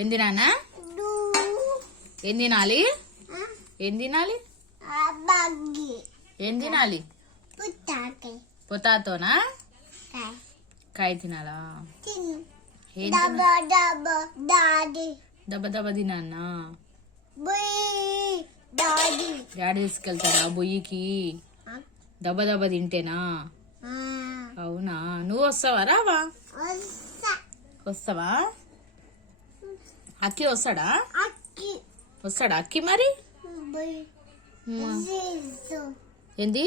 ఏంది నాన్న? ఏం తినాలి? ఏం తినాలి? ఏం తినాలి? పొటాటోనా? కాయ తినాలా? దెబ్బ దెబ్బ తినా? డాడీ తీసుకెళ్తాడా బొయ్యికి? దెబ్బ దెబ్బ తింటేనా? అవునా, నువ్వు వస్తావా రావా? వస్తావా? అక్కి వస్తాడా? వస్తాడా అక్కి? మరి ఏంది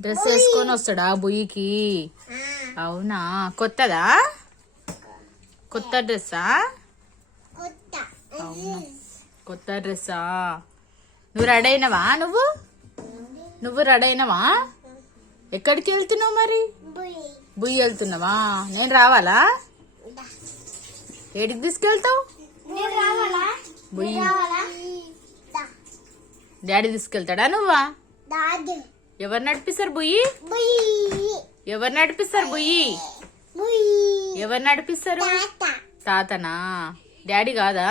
డ్రెస్ వేసుకొని వస్తాడా బొయ్యికి? అవునా, కొత్తదా? కొత్త డ్రెస్సా? అవునా, కొత్త డ్రెస్సా? నువ్వు రెడీ అయినవా? నువ్వు రెడీ అయినవా? ఎక్కడికి వెళ్తున్నావు మరి? బుయ్యి వెళ్తున్నావా? నేను రావాలా? ఏడికి తీసుకెళ్తావు? బుయ్యి డాడీ తీసుకెళ్తాడా? నువ్వా? ఎవరు నడిపిస్తారు బుయ్యి? ఎవరు నడిపిస్తారు బుయ్యి? ఎవరు నడిపిస్తారు? తాతనా? డాడీ కాదా?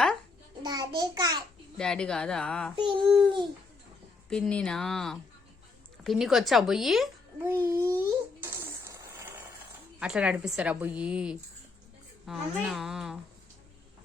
డాడీ కాదా? పిన్నినా? పిన్నికి వచ్చా బుయ్యి? అట్లా నడిపిస్తారా బుయ్యి? అవునా.